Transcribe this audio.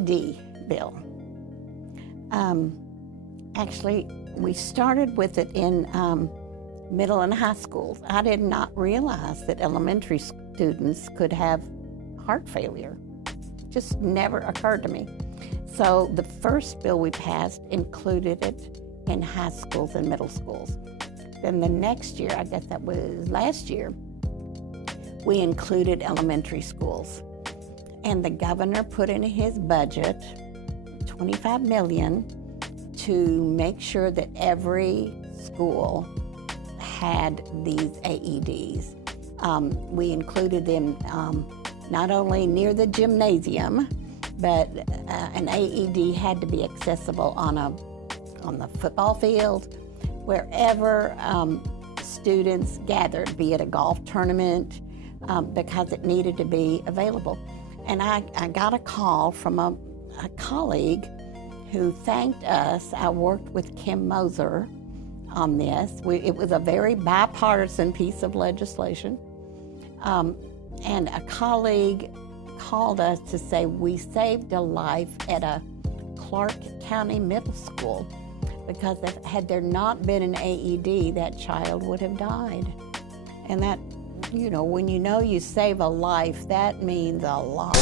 AED bill. Actually, we started with it in middle and high schools. I did not realize that elementary students could have heart failure. Just never occurred to me. So the first bill we passed included it in high schools and middle schools. Then the next year, I guess that was last year, we included elementary schools. And the governor put in his budget $25 million to make sure that every school had these AEDs. We included them not only near the gymnasium, but an AED had to be accessible on the football field, wherever students gathered, be it a golf tournament, because it needed to be available. And I got a call from a colleague who thanked us. I worked with Kim Moser on this. It was a very bipartisan piece of legislation. And a colleague called us to say we saved a life at a Clark County middle school, because had there not been an AED, that child would have died. And that, when you save a life, that means a lot.